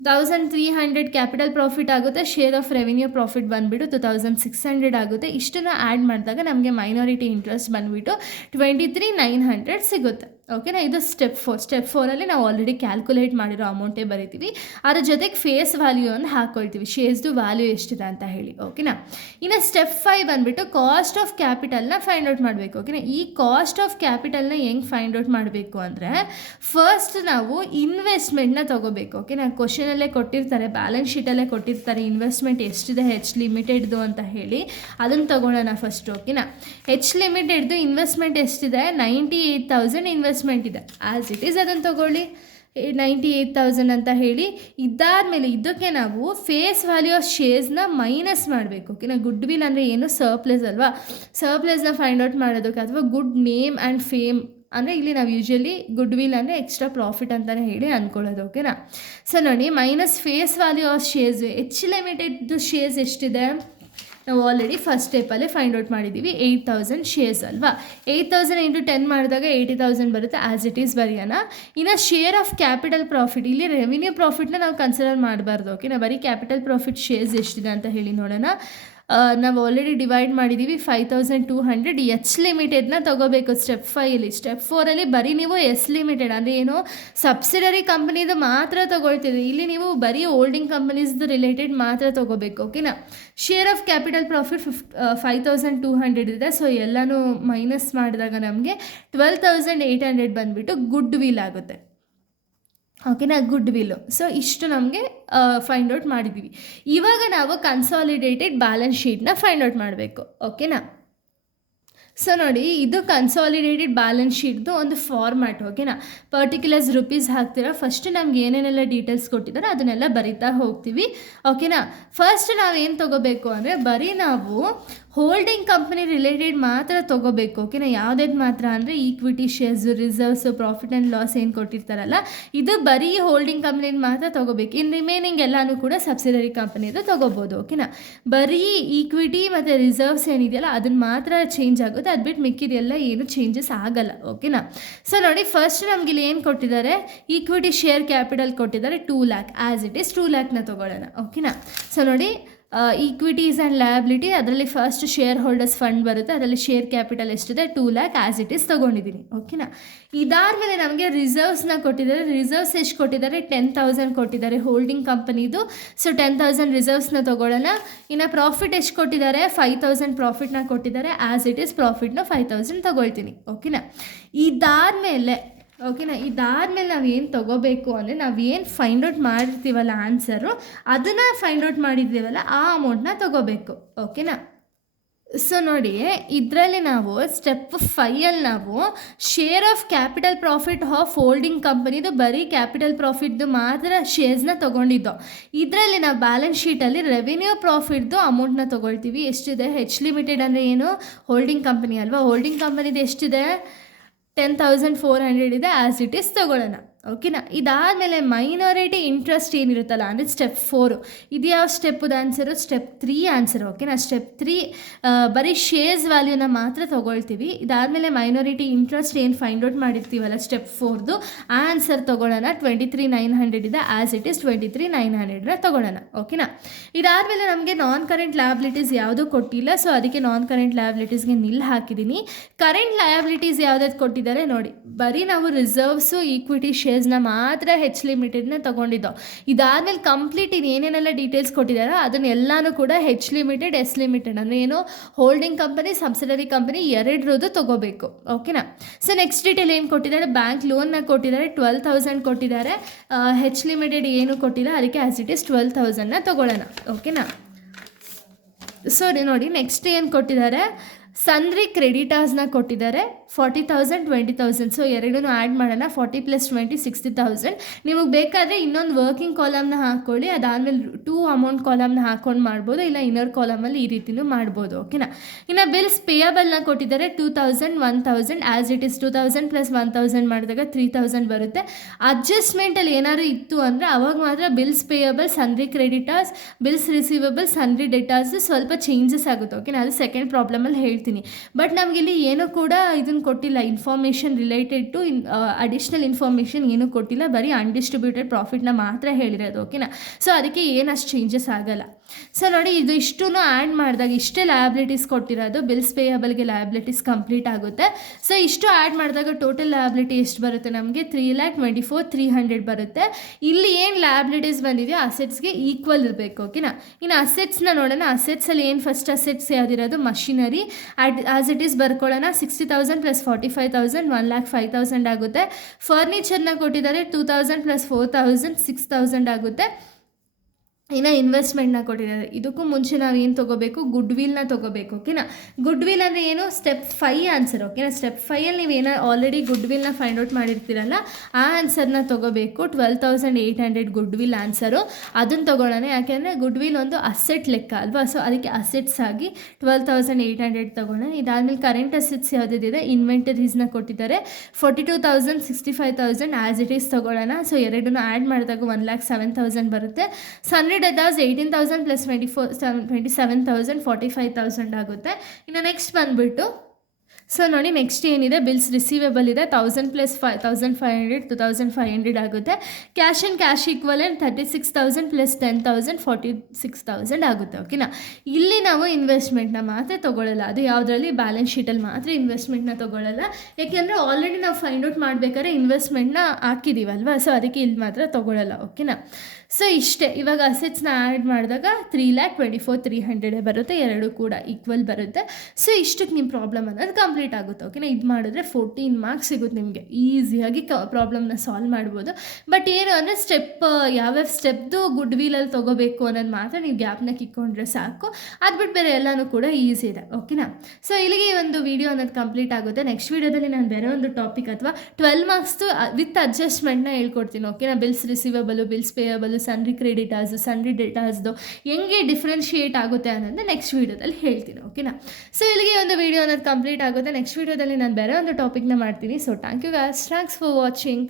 1300 ಕ್ಯಾಪಿಟಲ್ ಪ್ರಾಫಿಟ್ ಆಗುತ್ತೆ, ಶೇರ್ ಆಫ್ ರೆವಿನ್ಯೂ ಪ್ರಾಫಿಟ್ ಬಂದುಬಿಟ್ಟು 2600 ಆಗುತ್ತೆ. ಇಷ್ಟನ್ನು ಆ್ಯಡ್ ಮಾಡಿದಾಗ ನಮಗೆ ಮೈನಾರಿಟಿ ಇಂಟ್ರೆಸ್ಟ್ ಬಂದುಬಿಟ್ಟು 23,900 ಸಿಗುತ್ತೆ. ಓಕೆನಾ, ಇದು ಸ್ಟೆಪ್ 4. ಸ್ಟೆಪ್ 4ಅಲ್ಲಿ ನಾವು ಆಲ್ರೆಡಿ ಕ್ಯಾಲ್ಕುಲೇಟ್ ಮಾಡಿರೋ ಅಮೌಂಟೇ ಬರಿತೀವಿ. ಅದ್ರ ಜೊತೆಗೆ ಫೇಸ್ ವ್ಯಾಲ್ಯೂ ಅನ್ನು ಹಾಕ್ಕೊಳ್ತೀವಿ, ಶೇರ್ಸ್ದು ವ್ಯಾಲ್ಯೂ ಎಷ್ಟಿದೆ ಅಂತ ಹೇಳಿ. ಓಕೆನಾ, ಇನ್ನು ಸ್ಟೆಪ್ 5 ಬಂದುಬಿಟ್ಟು ಕಾಸ್ಟ್ ಆಫ್ ಕ್ಯಾಪಿಟಲ್ನ ಫೈಂಡ್ ಔಟ್ ಮಾಡಬೇಕು. ಓಕೆನಾ, ಈ ಕಾಸ್ಟ್ ಆಫ್ ಕ್ಯಾಪಿಟಲ್ನ ಹೆಂಗೆ ಫೈಂಡ್ ಔಟ್ ಮಾಡಬೇಕು ಅಂದರೆ ಫಸ್ಟ್ ನಾವು ಇನ್ವೆಸ್ಟ್ಮೆಂಟ್ನ ತೊಗೋಬೇಕು. ಓಕೆನಾ, ಕ್ವಶನಲ್ಲೇ ಕೊಟ್ಟಿರ್ತಾರೆ, ಬ್ಯಾಲೆನ್ಸ್ ಶೀಟಲ್ಲೇ ಕೊಟ್ಟಿರ್ತಾರೆ ಇನ್ವೆಸ್ಟ್ಮೆಂಟ್ ಎಷ್ಟಿದೆ ಹೆಚ್ ಲಿಮಿಟೆಡ್ದು ಅಂತ ಹೇಳಿ. ಅದನ್ನು ತೊಗೊಳ್ಳೋಣ ಫಸ್ಟ್. ಓಕೆನಾ, ಹೆಚ್ ಲಿಮಿಟೆಡ್ದು ಇನ್ವೆಸ್ಟ್ಮೆಂಟ್ ಎಷ್ಟಿದೆ, 98,000 ಇನ್ವೆಸ್ಟ್ಮೆಂಟ್ ಇದೆ. ಆ್ಯಸ್ ಇಟ್ ಈಸ್ ಅದನ್ನು ತೊಗೊಳ್ಳಿ, 98,000 ಅಂತ ಹೇಳಿ. ಇದಾದಮೇಲೆ ಇದಕ್ಕೆ ನಾವು ಫೇಸ್ ವ್ಯಾಲ್ಯೂ ಆಫ್ ಶೇರ್ಸ್ನ ಮೈನಸ್ ಮಾಡಬೇಕು. ಓಕೆನಾ, ಗುಡ್ ವಿಲ್ ಅಂದರೆ ಏನು, ಸರ್ಪ್ಲಸ್ ಅಲ್ವಾ. ಸರ್ಪ್ಲಸ್ನ ಫೈಂಡ್ ಔಟ್ ಮಾಡೋದಕ್ಕೆ ಅಥವಾ ಗುಡ್ ನೇಮ್ ಆ್ಯಂಡ್ ಫೇಮ್ ಅಂದರೆ ಇಲ್ಲಿ ನಾವು ಯೂಶ್ವಲಿ ಗುಡ್ ವಿಲ್ ಅಂದರೆ ಎಕ್ಸ್ಟ್ರಾ ಪ್ರಾಫಿಟ್ ಅಂತಲೇ ಹೇಳಿ ಅಂದ್ಕೊಳ್ಳೋದು. ಓಕೆನಾ, ಸೊ ನೋಡಿ minus face value of shares, H ಲಿಮಿಟೆಡ್ದು ಶೇರ್ಸ್ ಎಷ್ಟಿದೆ ನಾವು ಆಲ್ರೆಡಿ ಫಸ್ಟ್ ಸ್ಟೆಪ್ಪಲ್ಲೇ ಫೈಂಡ್ ಔಟ್ ಮಾಡಿದ್ದೀವಿ, 8,000 ಶೇರ್ಸ್ ಅಲ್ವಾ. 8,000 × 10 ಮಾಡಿದಾಗ 80,000 ಬರುತ್ತೆ, ಆ್ಯಸ್ ಇಟ್ ಈಸ್ ಬರೆಯೋಣ. ಇನ್ನು ಶೇರ್ ಆಫ್ ಕ್ಯಾಪಿಟಲ್ ಪ್ರಾಫಿಟ್, ಇಲ್ಲಿ ರೆವಿನ್ಯೂ ಪ್ರಾಫಿಟ್ನ ನಾವು ಕನ್ಸಿಡರ್ ಮಾಡಬಾರ್ದು. ಓಕೆ, ನಾವು ಬರೀ ಕ್ಯಾಪಿಟಲ್ ಪ್ರಾಫಿಟ್ ಶೇರ್ಸ್ ಎಷ್ಟಿದೆ ಅಂತ ಹೇಳಿ ನೋಡೋಣ. ನಾವು ಆಲ್ರೆಡಿ ಡಿವೈಡ್ ಮಾಡಿದ್ದೀವಿ 5,200. ಎಚ್ ಲಿಮಿಟೆಡ್ನ ತೊಗೋಬೇಕು ಸ್ಟೆಪ್ 5ಅಲ್ಲಿ. ಸ್ಟೆಪ್ 4ಅಲ್ಲಿ ಬರೀ ನೀವು ಎಸ್ ಲಿಮಿಟೆಡ್ ಅಂದರೆ ಏನು, ಸಬ್ಸಿಡರಿ ಕಂಪ್ನಿದು ಮಾತ್ರ ತೊಗೊಳ್ತೀವಿ. ಇಲ್ಲಿ ನೀವು ಬರೀ ಹೋಲ್ಡಿಂಗ್ ಕಂಪನೀಸ್ದು ರಿಲೇಟೆಡ್ ಮಾತ್ರ ತೊಗೋಬೇಕು. ಓಕೆನಾ, ಶೇರ್ ಆಫ್ ಕ್ಯಾಪಿಟಲ್ ಪ್ರಾಫಿಟ್ 5,200 ಇದೆ. ಸೊ ಎಲ್ಲನೂ ಮೈನಸ್ ಮಾಡಿದಾಗ ನಮಗೆ 12,800 ಬಂದುಬಿಟ್ಟು ಗುಡ್ ವಿಲ್ ಆಗುತ್ತೆ. ಓಕೆನಾ, ಗುಡ್ ವಿಲ್ಲು. ಸೊ ಇಷ್ಟು ನಮಗೆ ಫೈಂಡ್ ಔಟ್ ಮಾಡಿದ್ದೀವಿ. ಇವಾಗ ನಾವು ಕನ್ಸಾಲಿಡೇಟೆಡ್ ಬ್ಯಾಲೆನ್ಸ್ ಶೀಟ್ನ ಫೈಂಡ್ ಔಟ್ ಮಾಡಬೇಕು. ಓಕೆನಾ, ಸೊ ನೋಡಿ ಇದು ಕನ್ಸಾಲಿಡೇಟೆಡ್ ಬ್ಯಾಲೆನ್ಸ್ ಶೀಟ್ದು ಒಂದು ಫಾರ್ಮ್ಯಾಟ್. ಓಕೆನಾ, ಪರ್ಟಿಕ್ಯುಲರ್ಸ್ ರುಪೀಸ್ ಹಾಕ್ತೀರಾ. ಫಸ್ಟ್ ನಮ್ಗೆ ಏನೇನೆಲ್ಲ ಡೀಟೇಲ್ಸ್ ಕೊಟ್ಟಿದ್ದಾರೆ ಅದನ್ನೆಲ್ಲ ಬರಿತಾ ಹೋಗ್ತೀವಿ. ಓಕೆನಾ, ಫಸ್ಟ್ ನಾವೇನು ತೊಗೋಬೇಕು ಅಂದರೆ ಬರೀ ನಾವು ಹೋಲ್ಡಿಂಗ್ ಕಂಪ್ನಿ ರಿಲೇಟೆಡ್ ಮಾತ್ರ ತೊಗೋಬೇಕು. ಓಕೆನಾ, ಯಾವುದೇದು ಮಾತ್ರ ಅಂದರೆ equity shares, reserves, profit and loss ಏನು ಕೊಟ್ಟಿರ್ತಾರಲ್ಲ ಇದು ಬರೀ ಹೋಲ್ಡಿಂಗ್ ಕಂಪ್ನಿನ ಮಾತ್ರ ತೊಗೋಬೇಕು. ಇನ್ನು ರಿಮೈನಿಂಗ್ ಎಲ್ಲನೂ ಕೂಡ ಸಬ್ಸಿಡರಿ ಕಂಪ್ನಿದು ತೊಗೋಬೋದು. ಓಕೆನಾ, ಬರೀ ಈಕ್ವಿಟಿ ಮತ್ತು ರಿಸರ್ವ್ಸ್ ಏನಿದೆಯಲ್ಲ ಅದನ್ನು ಮಾತ್ರ ಚೇಂಜ್ ಆಗುತ್ತೆ, ಅದು ಬಿಟ್ಟು ಮಿಕ್ಕಿದೆಲ್ಲ ಏನು ಚೇಂಜಸ್ ಆಗಲ್ಲ. ಓಕೆನಾ, ಸೊ ನೋಡಿ ಫಸ್ಟ್ ನಮ್ಗೆ ಇಲ್ಲಿ ಏನು ಕೊಟ್ಟಿದ್ದಾರೆ, ಈಕ್ವಿಟಿ ಶೇರ್ ಕ್ಯಾಪಿಟಲ್ ಕೊಟ್ಟಿದ್ದಾರೆ 2 lakh, ಆ್ಯಸ್ ಇಟ್ ಈಸ್ 2 lakhನ ತೊಗೊಳ್ಳೋಣ. ಓಕೆನಾ, ಸೊ ನೋಡಿ ಈಕ್ವಿಟೀಸ್ ಆ್ಯಂಡ್ ಲಯಬಿಲಿಟಿ ಅದರಲ್ಲಿ ಫಸ್ಟ್ ಶೇರ್ ಹೋಲ್ಡರ್ಸ್ ಫಂಡ್ ಬರುತ್ತೆ, ಅದರಲ್ಲಿ ಶೇರ್ ಕ್ಯಾಪಿಟಲ್ ಎಷ್ಟಿದೆ 2 lakh, ಆ್ಯಸ್ ಇಟ್ ಈಸ್ ತೊಗೊಂಡಿದ್ದೀನಿ. ಓಕೆನಾ, ಇದಾದಮೇಲೆ ನಮಗೆ ರಿಸರ್ವ್ಸ್ನ ಕೊಟ್ಟಿದ್ದಾರೆ. ರಿಸರ್ವ್ಸ್ ಎಷ್ಟು ಕೊಟ್ಟಿದ್ದಾರೆ, 10,000 ಕೊಟ್ಟಿದ್ದಾರೆ ಹೋಲ್ಡಿಂಗ್ ಕಂಪನಿದು. ಸೊ 10,000 ರಿಸರ್ವ್ಸ್ನ ತೊಗೊಳ್ಳೋಣ. ಇನ್ನು ಪ್ರಾಫಿಟ್ ಎಷ್ಟು ಕೊಟ್ಟಿದ್ದಾರೆ, 5,000 ಪ್ರಾಫಿಟ್ನ ಕೊಟ್ಟಿದ್ದಾರೆ, ಆ್ಯಸ್ ಇಟ್ ಈಸ್ ಪ್ರಾಫಿಟ್ನ 5,000 ತೊಗೊಳ್ತೀನಿ. ಓಕೆನಾ, ಇದಾದಮೇಲೆ ನಾವು ಏನು ತೊಗೋಬೇಕು ಅಂದರೆ ನಾವು ಏನು ಫೈಂಡ್ ಔಟ್ ಮಾಡಿರ್ತೀವಲ್ಲ ಆನ್ಸರು, ಅದನ್ನು ಫೈಂಡ್ ಔಟ್ ಮಾಡಿರ್ತೀವಲ್ಲ ಆ ಅಮೌಂಟ್ನ ತೊಗೋಬೇಕು. ಓಕೆನಾ, ಸೊ ನೋಡಿ ಇದರಲ್ಲಿ ನಾವು ಸ್ಟೆಪ್ 5ಅಲ್ಲಿ ನಾವು share of capital profit of holding ಕಂಪನಿದು ಬರೀ ಕ್ಯಾಪಿಟಲ್ ಪ್ರಾಫಿಟ್ದು ಮಾತ್ರ ಶೇರ್ಸ್ನ ತೊಗೊಂಡಿದ್ದು. ಇದರಲ್ಲಿ ನಾವು ಬ್ಯಾಲೆನ್ಸ್ ಶೀಟಲ್ಲಿ ರೆವಿನ್ಯೂ ಪ್ರಾಫಿಟ್ದು ಅಮೌಂಟ್ನ ತೊಗೊಳ್ತೀವಿ. ಎಷ್ಟಿದೆ, ಹೆಚ್ ಲಿಮಿಟೆಡ್ ಅಂದರೆ ಏನು, ಹೋಲ್ಡಿಂಗ್ ಕಂಪನಿ ಅಲ್ವಾ. ಹೋಲ್ಡಿಂಗ್ ಕಂಪನಿದು ಎಷ್ಟಿದೆ, 10,400 ಇದೆ, ಆ್ಯಸ್ ಇಟ್ ಈಸ್ ತೊಗೊಳ್ಳೋಣ. ಓಕೆನಾ, ಇದಾದಮೇಲೆ ಮೈನಾರಿಟಿ ಇಂಟ್ರೆಸ್ಟ್ ಏನಿರುತ್ತಲ್ಲ ಅಂದರೆ ಸ್ಟೆಪ್ 4, ಇದು ಯಾವ ಸ್ಟೆಪ್ಪುದು ಆನ್ಸರು, ಸ್ಟೆಪ್ 3 ಆನ್ಸರು. ಓಕೆನಾ, ಸ್ಟೆಪ್ 3 ಬರೀ ಶೇರ್ಸ್ ವ್ಯಾಲ್ಯೂನ ಮಾತ್ರ ತೊಗೊಳ್ತೀವಿ. ಇದಾದಮೇಲೆ ಮೈನಾರಿಟಿ ಇಂಟ್ರೆಸ್ಟ್ ಏನು ಫೈಂಡ್ ಔಟ್ ಮಾಡಿರ್ತೀವಲ್ಲ ಸ್ಟೆಪ್ 4ದು ಆ ಆನ್ಸರ್ ತೊಗೊಳ್ಳೋಣ. 23,900 ಇದೆ, ಆ್ಯಸ್ ಇಟ್ ಈಸ್ 23,900 ತೊಗೊಳ್ಳೋಣ. ಓಕೆನಾ, ಇದಾದಮೇಲೆ ನಮಗೆ ನಾನ್ ಕರೆಂಟ್ ಲಯಬಿಲಿಟೀಸ್ ಯಾವುದೂ ಕೊಟ್ಟಿಲ್ಲ, ಸೊ ಅದಕ್ಕೆ ನಾನ್ ಕರೆಂಟ್ ಲಯಬಿಲಿಟೀಸ್ಗೆ ನಿಲ್ ಹಾಕಿದ್ದೀನಿ. ಕರೆಂಟ್ ಲಯಬಿಲಿಟೀಸ್ ಯಾವುದಾದ್ರು ಕೊಟ್ಟಿದ್ದಾರೆ ನೋಡಿ, ಬರೀ ನಾವು ರಿಸರ್ವ್ಸು, ಈಕ್ವಿಟಿ ಶೇರ್ಸ್ನ ಮಾತ್ರ ಹೆಚ್ ಲಿಮಿಟೆಡ್ನ ತೊಗೊಂಡಿದ್ದೋ. ಇದಾದಮೇಲೆ ಕಂಪ್ಲೀಟ್ ಏನೇನೆಲ್ಲ ಡೀಟೇಲ್ಸ್ ಕೊಟ್ಟಿದ್ದಾರೋ ಅದನ್ನೆಲ್ಲನೂ ಕೂಡ ಹೆಚ್ ಲಿಮಿಟೆಡ್, ಎಸ್ ಲಿಮಿಟೆಡ್ ಅಂದರೆ ಏನು, ಹೋಲ್ಡಿಂಗ್ ಕಂಪನಿ, ಸಬ್ಸಿಡರಿ ಕಂಪನಿ ಎರಡರದ್ದು ತೊಗೋಬೇಕು. ಓಕೆನಾ, ಸೊ ನೆಕ್ಸ್ಟ್ ಡೀಟೇಲ್ ಏನು ಕೊಟ್ಟಿದ್ದಾರೆ, ಬ್ಯಾಂಕ್ ಲೋನ್ನ ಕೊಟ್ಟಿದ್ದಾರೆ 12,000 ಕೊಟ್ಟಿದ್ದಾರೆ. ಹೆಚ್ ಲಿಮಿಟೆಡ್ ಏನು ಕೊಟ್ಟಿಲ್ಲ, ಅದಕ್ಕೆ ಆ್ಯಸ್ ಇಟ್ ಈಸ್ 12,000ನ ತೊಗೊಳ್ಳೋಣ. ಓಕೆನಾ, ಸೊ ನೋಡಿ ನೆಕ್ಸ್ಟ್ ಏನು ಕೊಟ್ಟಿದ್ದಾರೆ, ಸನ್ರಿ ಕ್ರೆಡಿಟರ್ಸ್ನ ಕೊಟ್ಟಿದ್ದಾರೆ 40,000 20,000. ಸೊ ಎರಡೂ ಆ್ಯಡ್ ಮಾಡೋಣ, 40 + 20 60,000. ನಿಮಗೆ ಬೇಕಾದರೆ ಇನ್ನೊಂದು ವರ್ಕಿಂಗ್ ಕಾಲಮ್ನ ಹಾಕ್ಕೊಳ್ಳಿ, ಅದಾದಮೇಲೆ 2 ಅಮೌಂಟ್ ಕಾಲಮ್ನ ಹಾಕ್ಕೊಂಡು ಮಾಡ್ಬೋದು, ಇಲ್ಲ ಇನ್ನರ್ ಕಾಲಮಲ್ಲಿ ಈ ರೀತಿಯೂ ಮಾಡ್ಬೋದು. ಓಕೆನಾ. ಇನ್ನು ಬಿಲ್ಸ್ ಪೇಯಬಲ್ನ ಕೊಟ್ಟಿದ್ದಾರೆ 2,000 1,000 ಆ್ಯಸ್ ಇಟ್ ಇಸ್ 2,000 + 1,000 ಮಾಡಿದಾಗ 3,000 ಬರುತ್ತೆ. ಅಡ್ಜಸ್ಟ್ಮೆಂಟಲ್ಲಿ ಏನಾದ್ರು ಇತ್ತು ಅಂದರೆ ಅವಾಗ ಮಾತ್ರ bills payable sundry creditors, bills receivable sundry debtors ಸ್ವಲ್ಪ ಚೇಂಜಸ್ ಆಗುತ್ತೆ. ಓಕೆನಾ, ಅದು ಸೆಕೆಂಡ್ ಪ್ರಾಬ್ಲಮಲ್ಲಿ ಹೇಳ್ತೀನಿ. ಬಟ್ ನಮಗಿಲ್ಲಿ ಏನೂ ಕೂಡ ಇದನ್ನು ಕೊಟ್ಟಿಲ್ಲ, information related to additional information ಏನೂ ಕೊಟ್ಟಿಲ್ಲ, ಬರೀ ಅನ್ಡಿಸ್ಟ್ರಿಬ್ಯೂಟೆಡ್ ಪ್ರಾಫಿಟ್ನ ಮಾತ್ರ ಹೇಳಿರೋದು. ಓಕೆನಾ. ಸೊ ಅದಕ್ಕೆ ಏನಷ್ಟು ಚೇಂಜಸ್ ಆಗಲ್ಲ. ಸೊ ನೋಡಿ, ಇದು ಇಷ್ಟೂ ಆ್ಯಡ್ ಮಾಡಿದಾಗ ಇಷ್ಟೇ ಲಯಬಿಲಿಟೀಸ್ ಕೊಟ್ಟಿರೋದು, ಬಿಲ್ಸ್ ಪೇಯಬಲ್ಗೆ ಲಯಬಿಲಿಟೀಸ್ ಕಂಪ್ಲೀಟ್ ಆಗುತ್ತೆ. ಸೊ ಇಷ್ಟು ಆ್ಯಡ್ ಮಾಡಿದಾಗ ಟೋಟಲ್ ಲಯಬಿಲಿಟಿ ಎಷ್ಟು ಬರುತ್ತೆ ನಮಗೆ, 3,24,300 ಬರುತ್ತೆ. ಇಲ್ಲಿ ಏನು ಲಯಬಿಲಿಟೀಸ್ ಬಂದಿದೆಯೋ ಅಸೆಟ್ಸ್ಗೆ ಈಕ್ವಲ್ ಇರಬೇಕು. ಓಕೆನಾ. ಇನ್ನು ಅಸೆಟ್ಸ್ನ ನೋಡೋಣ. ಅಸೆಟ್ಸಲ್ಲಿ ಏನು ಫಸ್ಟ್ ಅಸೆಟ್ಸ್ ಯಾವುದಿರೋದು, ಮಷಿನರಿ ಆ್ಯಸ್ ಇಟ್ ಈಸ್ ಬರ್ಕೊಳ್ಳೋಣ. 60,000 + 45,000 1,05,000 ಆಗುತ್ತೆ. ಫರ್ನಿಚರ್ನ ಕೊಟ್ಟಿದ್ದಾರೆ 2,000 + 4,000 6,000 ಆಗುತ್ತೆ. ಇನ್ನು ಇನ್ವೆಸ್ಟ್ಮೆಂಟ್ನ ಕೊಟ್ಟಿದ್ದಾರೆ. ಇದಕ್ಕೂ ಮುಂಚೆ ನಾವು ಏನು ತೊಗೋಬೇಕು, ಗುಡ್ ವಿಲ್ನ ತೊಗೋಬೇಕು. ಓಕೆನಾ. ಗುಡ್ ವಿಲ್ ಅಂದರೆ ಏನು, ಸ್ಟೆಪ್ 5 ಆನ್ಸರ್. ಓಕೆನಾ. ಸ್ಟೆಪ್ 5ಅಲ್ಲಿ ನೀವೇನೋ ಆಲ್ರೆಡಿ ಗುಡ್ ವಿಲ್ನ ಫೈಂಡ್ ಔಟ್ ಮಾಡಿರ್ತೀರಲ್ಲ, ಆ ಆನ್ಸರ್ನ ತೊಗೋಬೇಕು. 12,800 ಗುಡ್ ವಿಲ್ ಆನ್ಸರು, ಅದನ್ನು ತೊಗೊಳ್ಳೋಣ. ಯಾಕೆಂದರೆ ಗುಡ್ ವಿಲ್ ಒಂದು ಅಸೆಟ್ ಲೆಕ್ಕ ಅಲ್ವಾ, ಸೊ ಅದಕ್ಕೆ ಅಸೆಟ್ಸ್ ಆಗಿ 12,800 ತೊಗೊಳ್ಳೋಣ. ಇದಾದಮೇಲೆ ಕರೆಂಟ್ ಅಸೆಟ್ಸ್ ಯಾವುದಿದೆ, ಇನ್ವೆಂಟರೀಸ್ನ ಕೊಟ್ಟಿದ್ದಾರೆ 42,000 65,000 ಆ್ಯಸ್ ಇಟ್ ಈಸ್ ತೊಗೊಳ್ಳೋಣ. ಸೊ ಎರಡನ್ನೂ ಆ್ಯಡ್ ಮಾಡಿದಾಗ 1,07,000 ಬರುತ್ತೆ. ಸನ್ರಿ ಡೆಟಾರ್ಸ್ 18,000 + 27,000 45,000 ಆಗುತ್ತೆ. ಇನ್ನು ನೆಕ್ಸ್ಟ್ ಬಂದುಬಿಟ್ಟು ಸೊ ನೋಡಿ, ನೆಕ್ಸ್ಟ್ ಏನಿದೆ, ಬಿಲ್ಸ್ ರಿಸೀವೇಬಲ್ ಇದೆ 1,000 + 5,500 2,500 ಆಗುತ್ತೆ. ಕ್ಯಾಶ್ ಆ್ಯಂಡ್ ಕ್ಯಾಶ್ ಈಕ್ವಲೆಂಟ್ 36,000 + 10,000 46,000 ಆಗುತ್ತೆ. ಓಕೆನಾ. ಇಲ್ಲಿ ನಾವು ಇನ್ವೆಸ್ಟ್ಮೆಂಟ್ನ ಮಾತ್ರ ತೊಗೊಳ್ಳಲ್ಲ, ಅದು ಯಾವುದರಲ್ಲಿ, ಬ್ಯಾಲೆನ್ಸ್ ಶೀಟಲ್ಲಿ ಮಾತ್ರ ಇನ್ವೆಸ್ಟ್ಮೆಂಟ್ನ ತೊಗೊಳ್ಳಲ್ಲ. ಯಾಕೆಂದರೆ ಆಲ್ರೆಡಿ ನಾವು ಫೈಂಡ್ ಔಟ್ ಮಾಡಬೇಕಾದ್ರೆ ಇನ್ವೆಸ್ಟ್ಮೆಂಟ್ನ ಹಾಕಿದ್ದೀವಲ್ವ, ಸೊ ಅದಕ್ಕೆ ಇಲ್ಲಿ ಮಾತ್ರ ತೊಗೊಳ್ಳಲ್ಲ. ಓಕೆನಾ. ಸೊ ಇಷ್ಟೇ. ಇವಾಗ ಅಸೆಟ್ಸ್ನ ಆ್ಯಡ್ ಮಾಡಿದಾಗ 3,24,300 ಬರುತ್ತೆ, ಎರಡೂ ಕೂಡ ಈಕ್ವಲ್ ಬರುತ್ತೆ. ಸೊ ಇಷ್ಟಕ್ಕೆ ನಿಮ್ಮ ಪ್ರಾಬ್ಲಮ್ ಅನ್ನೋದು ಕಂಪ್ಲೀಟ್ ಆಗುತ್ತೆ. ಓಕೆನಾ. ಇದು ಮಾಡಿದ್ರೆ 14 ಮಾರ್ಕ್ಸ್ ಸಿಗುತ್ತೆ ನಿಮಗೆ, ಈಸಿಯಾಗಿ ಪ್ರಾಬ್ಲಮ್ನ ಸಾಲ್ವ್ ಮಾಡ್ಬೋದು. ಬಟ್ ಏನು ಅಂದರೆ ಸ್ಟೆಪ್ ಯಾವ್ಯಾವ ಸ್ಟೆಪ್ದು ಗುಡ್ ವೀಲಲ್ಲಿ ತೊಗೋಬೇಕು ಅನ್ನೋದು ಮಾತ್ರ ನೀವು ಗ್ಯಾಪ್ನ ಕಿಕ್ಕೊಂಡ್ರೆ ಸಾಕು, ಅದು ಬಿಟ್ಟು ಬೇರೆ ಎಲ್ಲನೂ ಕೂಡ ಈಸಿ ಇದೆ. ಓಕೆನಾ. ಸೊ ಇಲ್ಲಿಗೆ ಒಂದು ವಿಡಿಯೋ ಅನ್ನೋದು ಕಂಪ್ಲೀಟ್ ಆಗುತ್ತೆ. ನೆಕ್ಸ್ಟ್ ವೀಡಿಯೋದಲ್ಲಿ ನಾನು ಬೇರೆ ಒಂದು ಟಾಪಿಕ್ ಅಥವಾ 12 ಮಾರ್ಕ್ಸ್ದು ವಿತ್ ಅಡ್ಜಸ್ಟ್ಮೆಂಟ್ನ ಹೇಳ್ಕೊಡ್ತೀನಿ. ಓಕೆನಾ. Bills ರಿಸೀವಬಲು, bills ಪೇಯಬಲು, sundry creditors, sundry ಡೆಟಾರ್ಸ್ದು ಹೆಂಗೆ ಡಿಫ್ರೆನ್ಷಿಯೇಟ್ ಆಗುತ್ತೆ ಅನ್ನೋದು ನೆಕ್ಸ್ಟ್ ವೀಡಿಯೋದಲ್ಲಿ ಹೇಳ್ತೀನಿ. ಓಕೆನಾ. ಸೊ ಇಲ್ಲಿಗೆ ಒಂದು ವಿಡಿಯೋ ಅನ್ನೋದು ಕಂಪ್ಲೀಟ್ ಆಗುತ್ತೆ. ನೆಕ್ಸ್ಟ್ ವೀಡಿಯೋದಲ್ಲಿ ನಾನು ಬೇರೆ ಒಂದು ಟಾಪಿಕ್ನ ಮಾಡ್ತೀನಿ. So thank you guys, thanks for watching.